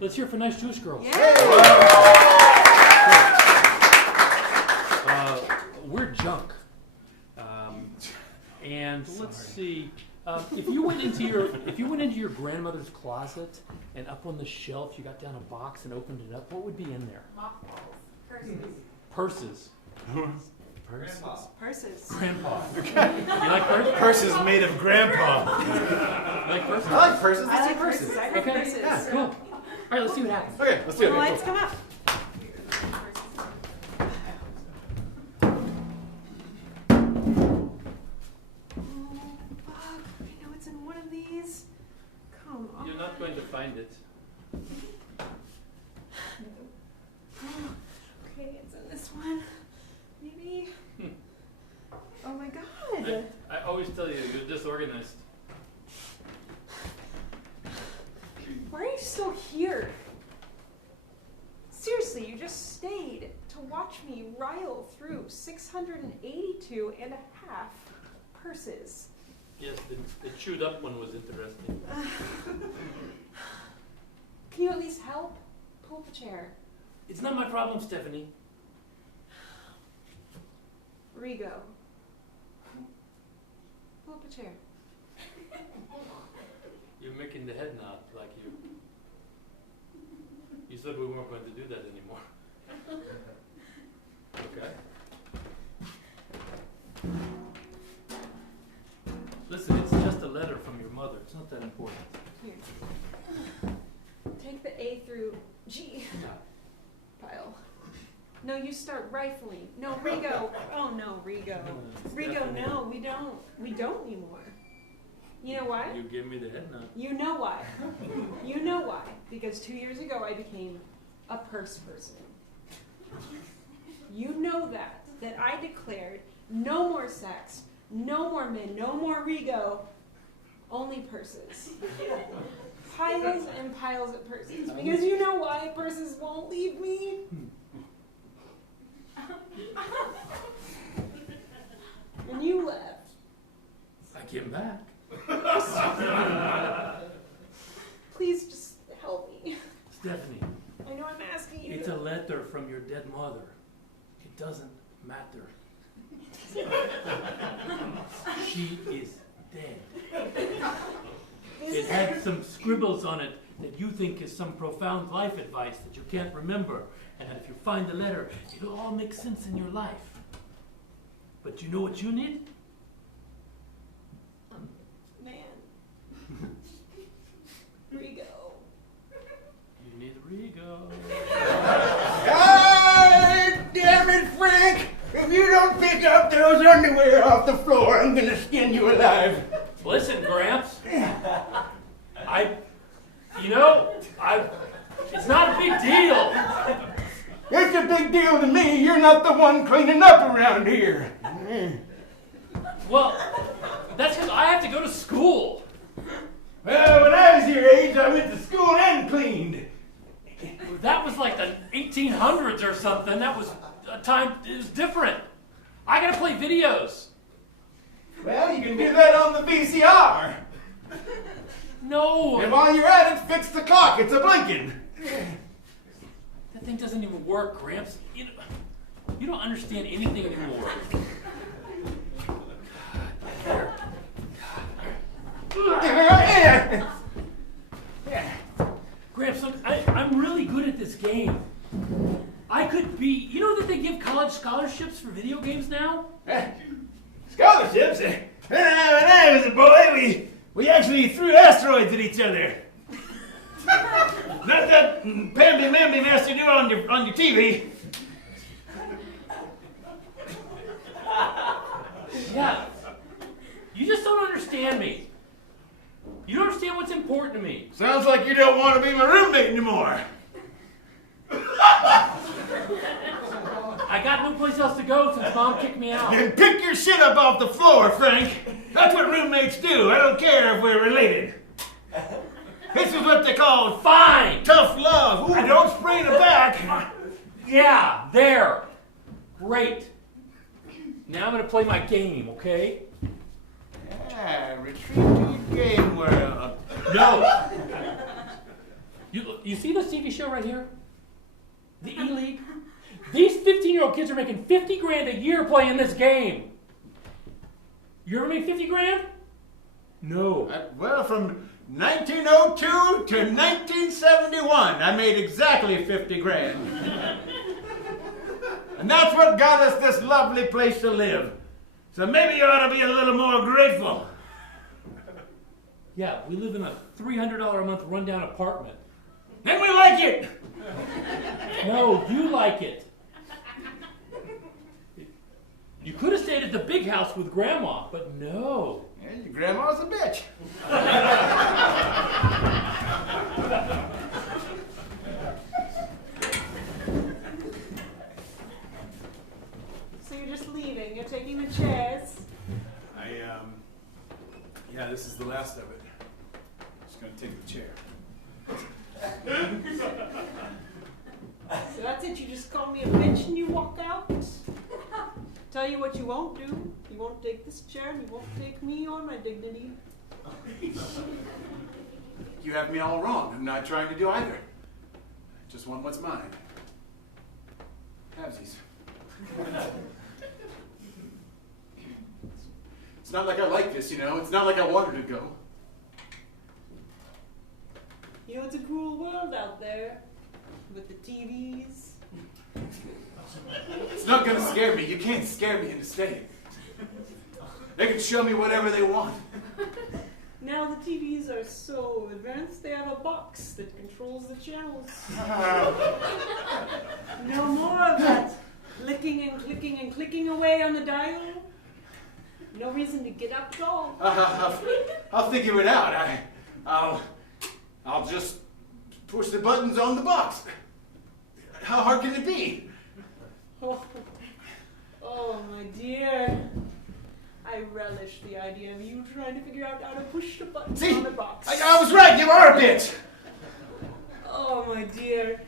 Let's hear it for nice Jewish girls. Yeah. We're junk. And let's see. If you went into your grandmother's closet and up on the shelf you got down a box and opened it up, what would be in there? Mothballs. Purses. Purses. Purses. Grandpa. You like purses? Purses made of grandpa. You like purses? I like purses. I Let's like do purses. purses. I like Okay. purses. Yeah, cool. All right, let's see what happens. Okay, let's do it. The lights come up. I know it's in one of these. Come on. You're not going to find it. Okay, it's in this one. Maybe. Oh my god. I always tell you, you're disorganized. Why are you still here? Seriously, you just stayed to watch me rile through 682 and a half purses. Yes, the chewed up one was interesting. Can you at least help? Pull up a chair. It's not my problem, Stephanie. Rigo. Pull up a chair. You're making the head nod like you. You said we weren't going to do that anymore. Okay. Listen, it's just a letter from your mother. It's not that important. Here. Take the A through G pile. No, you start rifling. No, Rigo. Oh no, Rigo. Rigo, no, we don't. We don't anymore. You know why? You gave me the head nod. You know why. You know why. Because 2 years ago I became a purse person. You know that I declared no more sex, no more men, no more Rigo, only purses. Piles and piles of purses. Because you know why purses won't leave me? And you left. I came back. Please just help me. Stephanie, I know I'm asking you. it's a letter from your dead mother. It doesn't matter. She is dead. It had some scribbles on it that you think is some profound life advice that you can't remember. And if you find the letter, it'll all make sense in your life. But you know what you need? Man. Rigo. You need Rigo. God damn it, Frank! If you don't pick up those underwear off the floor, I'm gonna skin you alive. Listen, Gramps. It's not a big deal. It's a big deal to me. You're not the one cleaning up around here. Well, that's because I have to go to school. Well, when I was your age, I went to school and cleaned. That was like the 1800s or something. That was a time, it was different. I gotta play videos. Well, you can do that on the VCR. No. And while you're at it, fix the clock. It's a blinking. That thing doesn't even work, Gramps. You don't understand anything anymore. Gramps, look, I'm really good at this game. I could be... You know that they give college scholarships for video games now? Scholarships? When I was a boy, we actually threw asteroids at each other. Not that pamby-mamby mess you do on your TV. Yeah. You just don't understand me. You don't understand what's important to me. Sounds like you don't want to be my roommate anymore. I got no place else to go since Mom kicked me out. And pick your shit up off the floor, Frank. That's what roommates do. I don't care if we're related. This is what they call Fine. tough love. Ooh, don't spray the back. Yeah, there. Great. Now I'm going to play my game, okay? Yeah, retreat to your game world. No. You see this TV show right here? The E-League? These 15-year-old kids are making 50 grand a year playing this game. You ever made 50 grand? No. Well, from 1902 to 1971, I made exactly 50 grand. And that's what got us this lovely place to live. So maybe you ought to be a little more grateful. Yeah, we live in a $300 a month rundown apartment. Then we like it. No, you like it. You could have stayed at the big house with Grandma, but no. Yeah, your grandma's a bitch. So you're just leaving? You're taking the chairs? Yeah, this is the last of it. Just gonna take the chair. So that's it? You just call me a bitch and you walk out? Tell you what you won't do. You won't take this chair and you won't take me or my dignity. You have me all wrong. I'm not trying to do either. I just want what's mine. Halvesies. It's not like I like this, you know? It's not like I wanted to go. You know, it's a cruel world out there with the TVs. It's not gonna scare me. You can't scare me into staying. They can show me whatever they want. Now the TVs are so advanced, they have a box that controls the channels. No more of that clicking and clicking and clicking away on the dial. No reason to get up at all. I'll figure it out. I'll just push the buttons on the box. How hard can it be? Oh, my dear. I relish the idea of you trying to figure out how to push the buttons See, on the box. I was right. You are a bitch. Oh, my dear.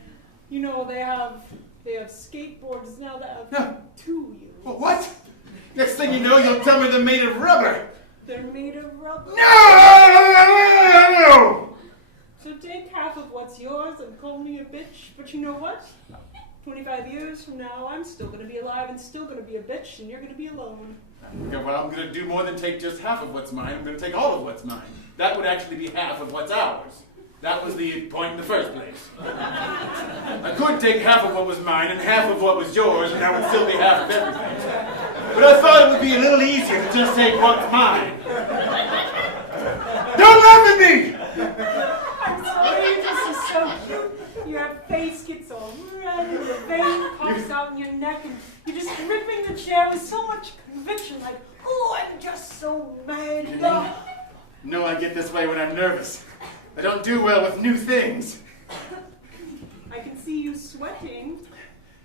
You know, they have skateboards now that have 2 wheels. What? Next thing you know, you'll tell me they're made of rubber. They're made of rubber. No! So take half of what's yours and call me a bitch. But you know what? 25 years from now, I'm still going to be alive and still going to be a bitch, and you're going to be alone. Okay, well, I'm going to do more than take just half of what's mine. I'm going to take all of what's mine. That would actually be half of what's ours. That was the point in the first place. I could take half of what was mine and half of what was yours, and that would still be half of everything. But I thought it would be a little easier to just take what's mine. Don't laugh at me! I'm sorry, this is so cute. Your face gets all red and the vein pops out in your neck, and you're just gripping the chair with so much conviction, like, oh, I'm just so mad. No, I get this way when I'm nervous. I don't do well with new things. I can see you sweating.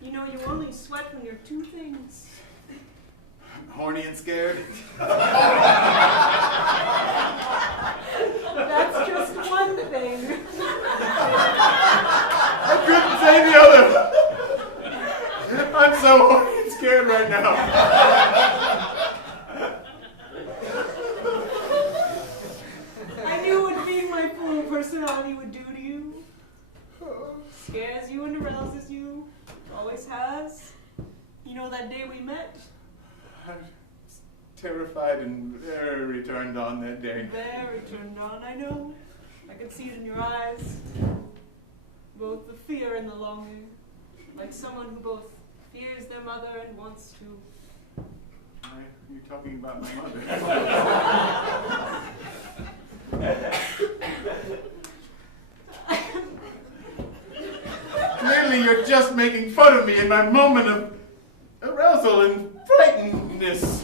You know, you only sweat when you're 2 things. Horny and scared. That's just one thing. I couldn't say the other. I'm so horny and scared right now. I knew what being my full personality would do to you. Scares you and arouses you. Always has. You know that day we met? I was terrified and very turned on that day. Very turned on, I know. I could see it in your eyes. Both the fear and the longing. Like someone who both fears their mother and wants to. Are you talking about my mother? Clearly you're just making fun of me in my moment of arousal and frightenedness.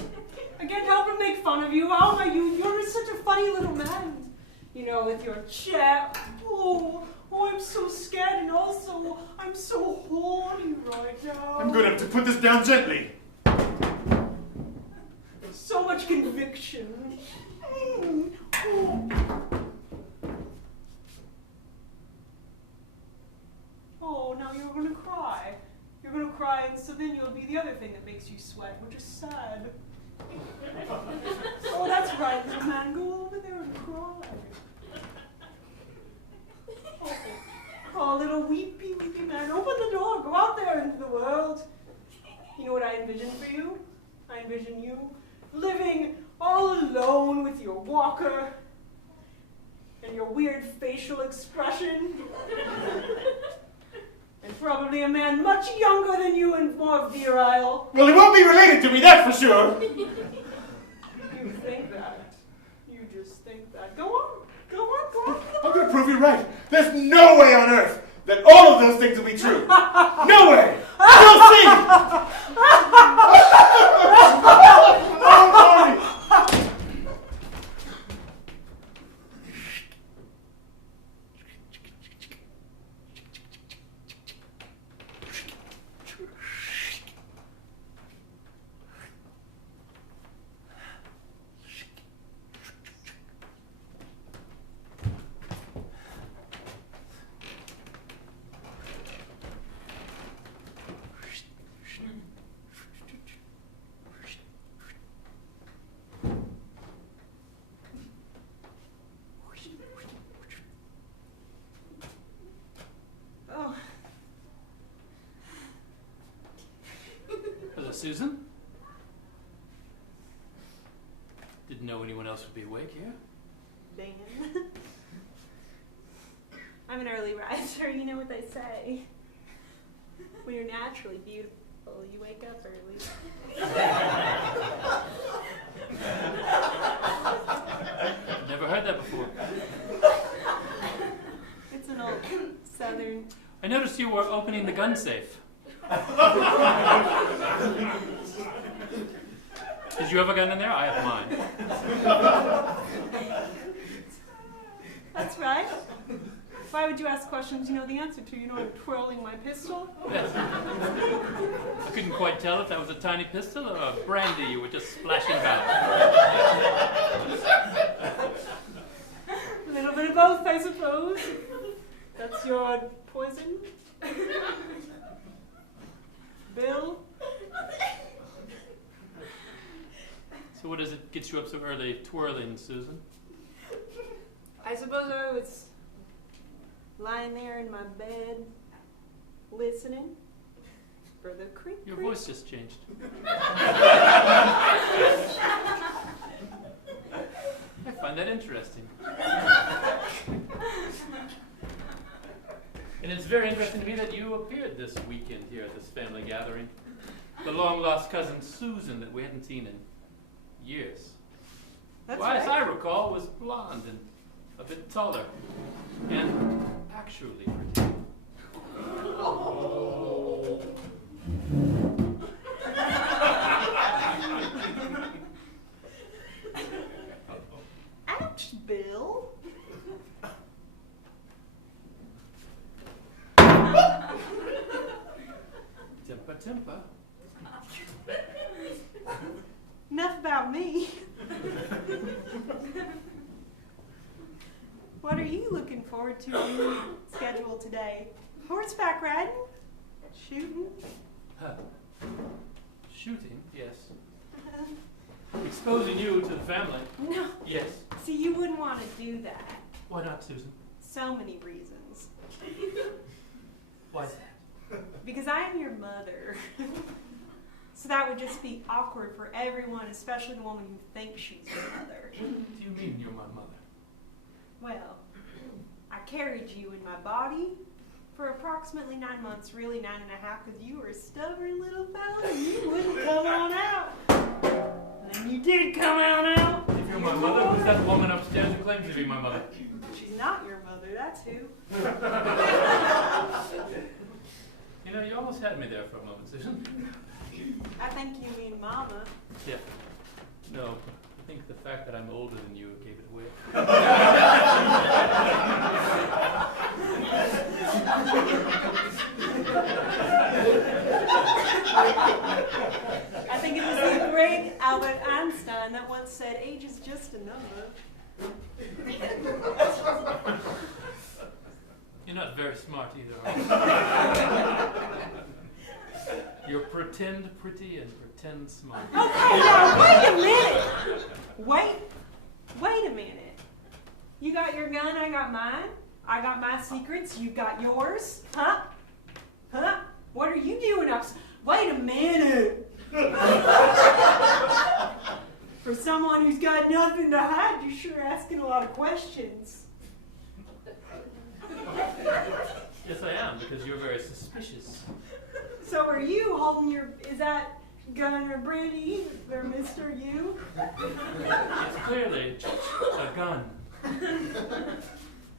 I can't help but make fun of you. How am I you? You're such a funny little man. You know, with your chair. Oh, I'm so scared, and also I'm so horny right now. I'm going to have to put this down gently. So much conviction. Oh, now you're going to cry. You're going to cry, and so then you'll be the other thing that makes you sweat, which is sad. Oh, that's right, little man. Go over there and cry. Oh. Oh, little weepy man, open the door, go out there into the world. You know what I envision for you? I envision you living all alone with your walker and your weird facial expression. And probably a man much younger than you and more virile. Well, he won't be related to me, that's for sure. You think that. You just think that. Go on. Go on, go on. I'm going to prove you right. There's no way on earth that all of those things will be true. No way. You'll see. Oh, Marty. Oh. Hello, Susan. Didn't know anyone else would be awake here. Dan. I'm an early riser, you know what they say. When you're naturally beautiful, you wake up early. Never heard that before. It's an old southern. I noticed you were opening the gun safe. Did you have a gun in there? I have mine. That's right. Why would you ask questions you know the answer to? You know I'm twirling my pistol? Yes. I couldn't quite tell if that was a tiny pistol or a brandy you were just splashing back. A little bit of both, I suppose. That's your poison? Bill? So what does it get you up so early twirling, Susan? I suppose I was lying there in my bed, listening for the creak. Your creak. voice just changed. I find that interesting. And it's very interesting to me that you appeared this weekend here at this family gathering. The long-lost cousin Susan that we hadn't seen in years. That's Well, right. as I recall, was blonde and a bit taller. And actually pretty. Ouch, Bill. Timpa. Enough about me. What are you looking forward to on your schedule today? Horseback riding? Shooting? Huh. Shooting, yes. Exposing you to the family. No. Yes. See, you wouldn't want to do that. Why not, Susan? So many reasons. Why is that? Because I am your mother. So that would just be awkward for everyone, especially the woman who thinks she's your mother. What do you mean you're my mother? Well, I carried you in my body for approximately 9 months, really 9.5, because you were a stubborn little fella and you wouldn't come on out. And then you did come on out. If you're my mother, who's that woman upstairs who claims to be my mother? She's not your mother, that's who. You know, you almost had me there for a moment, Susan. I think you mean Mama. Yeah. No, I think the fact that I'm older than you gave it away. I think it was the great Albert Einstein that once said, age is just a number. You're not very smart either, are you? You're pretend pretty and pretend smart. Okay, now wait a minute. Wait a minute. You got your gun, I got mine. I got my secrets, you got yours. Huh? Huh? What are you doing up? Wait a minute. For someone who's got nothing to hide, you're sure asking a lot of questions. Yes, I am, because you're very suspicious. So are you holding your, is that Gunner Brandy or Mr. You? It's clearly a gun.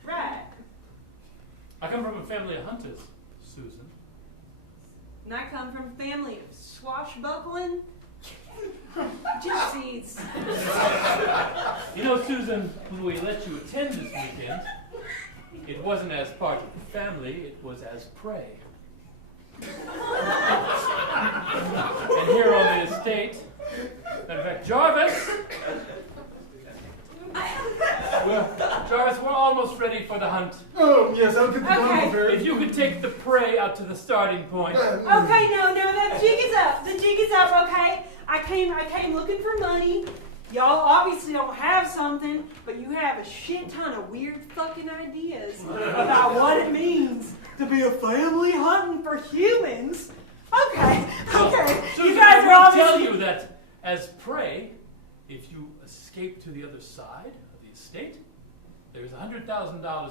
Right. I come from a family of hunters, Susan. And I come from a family of swashbuckling gypsies. You know, Susan, when we let you attend this weekend, it wasn't as part of the family, it was as prey. And here on the estate, matter of fact, Jarvis, we're almost ready for the hunt. Oh, yes, I'll get the gun Okay. prepared. If you could take the prey out to the starting point. Okay, no, the jig is up. The jig is up, okay? I came looking for money. Y'all obviously don't have something, but you have a shit ton of weird fucking ideas about what it means to be a family hunting for humans. Okay. Susan, You guys I are will tell obviously... you that as prey, if you escape to the other side of the estate, there's $100,000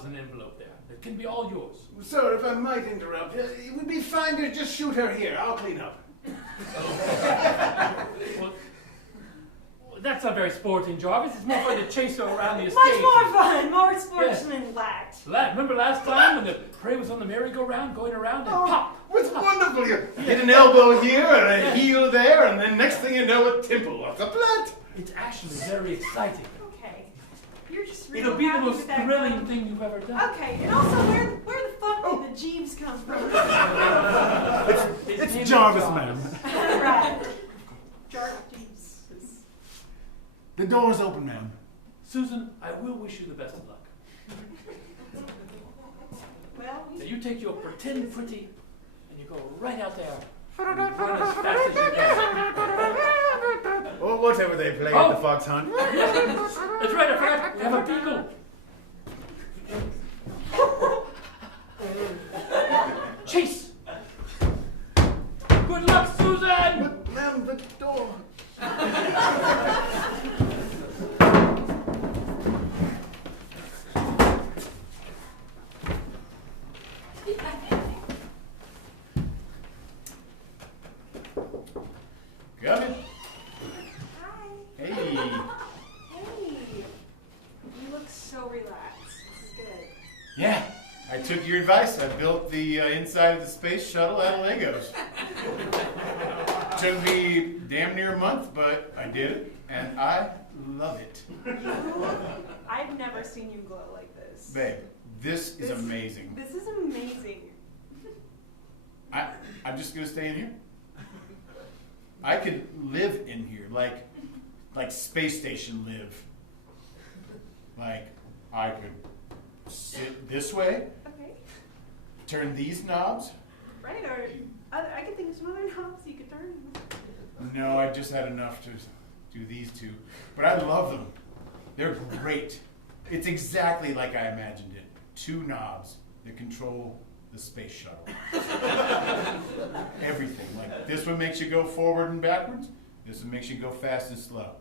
in an envelope there. It can be all yours. Sir, if I might interrupt, it would be fine to just shoot her here. I'll clean up. Well, that's not very sporting, Jarvis. It's more fun to chase her around the estate. Much more fun, more sportsman-lacked. Remember last time when the prey was on the merry-go-round, going around and pop? It's wonderful. You hit an elbow here and a heel there, and then next thing you know, a temple off the plant. It's actually very exciting. Okay. You're just really It'll be the happy most with that thrilling gun. thing you've ever done. Okay, and also, where the fuck did the Jeeves come from? His name is It's Jarvis, ma'am. Right. Jarvis Jeeves. The door's open, ma'am. Susan, I will wish you the best of luck. Well, Now you take your pretend pretty and you go right out there and run as fast as you can. Or whatever they play Oh. at the fox hunt. That's right, I forgot. We have a beagle. Chase! Good luck, Susan! But, ma'am, the door. Come in. hi. Hey. Hey. You look so relaxed. This is good. Yeah, I took your advice. I built the inside of the space shuttle out of Legos. Took me damn near a month, but I did it, and I love it. I've never seen you glow like this. Babe, this is amazing. This is amazing. I'm just gonna stay in here. I could live in here, like space station live. Like, I could sit this way, Okay. turn these knobs. Right, or I could think of some other knobs you could turn. No, I just had enough to do these two. But I love them. They're great. It's exactly like I imagined it. 2 knobs that control the space shuttle. Everything. Like, this one makes you go forward and backwards. This one makes you go fast and slow.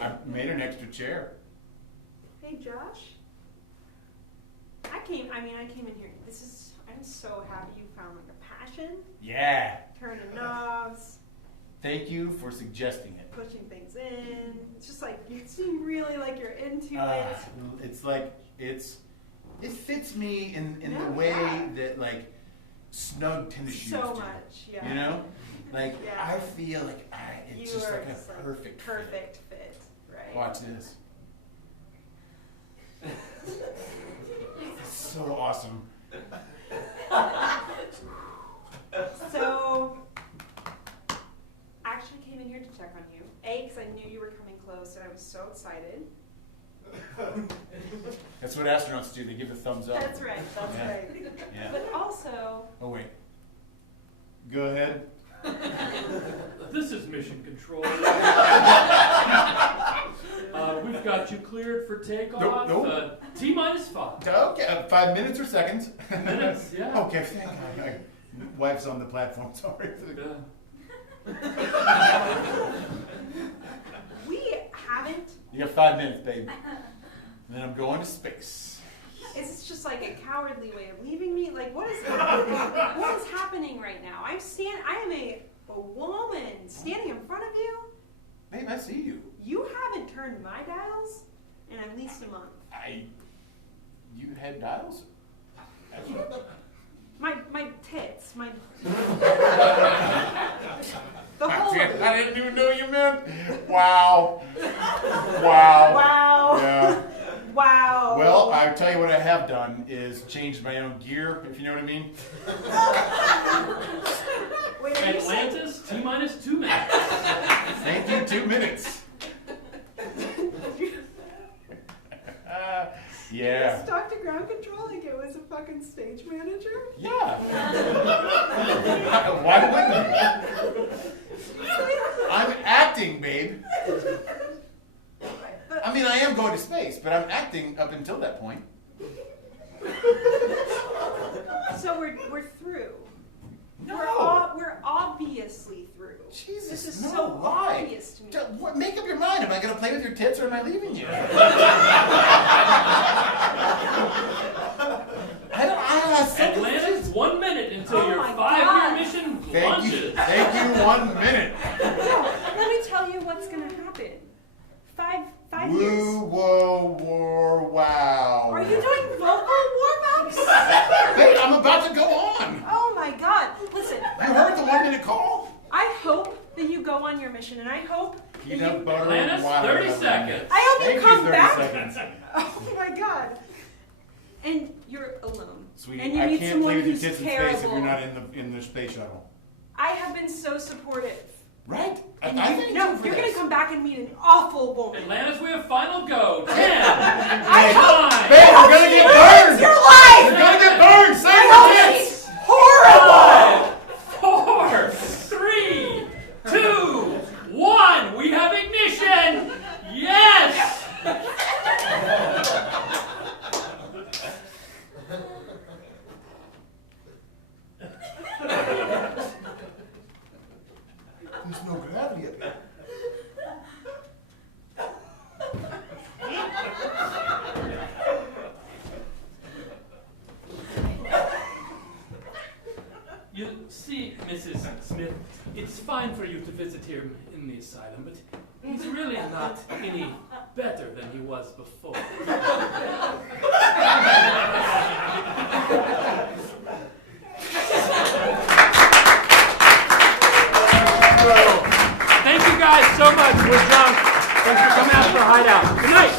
I made an extra chair. Hey, Josh. I came in here. I'm so happy you found like a passion. Yeah. Turning knobs, Thank you for suggesting it. pushing things in. It's just like, you seem really like you're into it. It's like it fits me in No, the way yeah. that like snug tennis shoes So do. much, yeah. You know, like Yeah. I feel like it's You just are like a just like perfect perfect fit, right? Fit. Watch this. It's so awesome. So, I actually came in here to check on you. A, because I knew you were coming close and I was so excited. That's what astronauts do. They give a thumbs up. That's right, that's Yeah. right. Yeah. But also, Oh wait. Go ahead. This is Mission Control. We've got you cleared for takeoff. Nope. T-minus 5. Okay, 5 minutes or seconds? Minutes, yeah. Okay, thank God. Wife's on the platform, sorry. We haven't. You got 5 minutes, babe. And then I'm going to space. Is this just like a cowardly way of leaving me? Like, what is happening? What is happening right now? I am a woman standing in front of you. Babe, I see you. You haven't turned my dials in at least a month. You had dials? My tits, the whole. I didn't even know you meant. Wow. Wow. Wow. Yeah. Wow. Well, I tell you what I have done is changed my own gear, if you know what I mean. Wait, are you saying- Atlantis, T-minus 2 minutes. Thank you, 2 minutes. Yeah. Just talk to ground control like it was a fucking stage manager? Yeah. Why wouldn't you? I'm acting, babe. I mean, I am going to space, but I'm acting up until that point. So we're through. No. We're obviously through. Jesus, this is no, so why? obvious to me. Make up your mind. Am I going to play with your tits or am I leaving you? Atlantis, 1 minute until Oh your my 5-year God. mission Thank launches. you. Thank you. 1 minute. No, let me tell you what's gonna happen. Five Woo, years. whoa, war, wow. Are you doing vocal warm-ups? Babe, I'm about to go on. Oh my God! Listen, You heard the 1 minute call? I hope that you go on your mission, and I hope that Peanut you. butter and Atlantis, water. 30 seconds. I hope Thank you come 30 back. seconds. Oh my God! And you're alone. Sweetie, and you I need can't someone play with your who's tits in terrible. space if you're not in the space shuttle. I have been so supportive. Right? And I you, thank no, you for you're this. gonna come back and meet an awful woman. Atlantis, we have final go. 10, I hope. 9, Babe, we're gonna get burned! Your life. We're gonna get burned! Save I the hope tits! she's horrible. 5, 4, 3, 2, 1. We have ignition. Yes. There's no gravity up here. You see, Mrs. Smith, it's fine for you to visit him in the asylum, but he's really not any better than he was before. Thank you guys so much. We're drunk. Thanks for coming out for a hideout. Good night.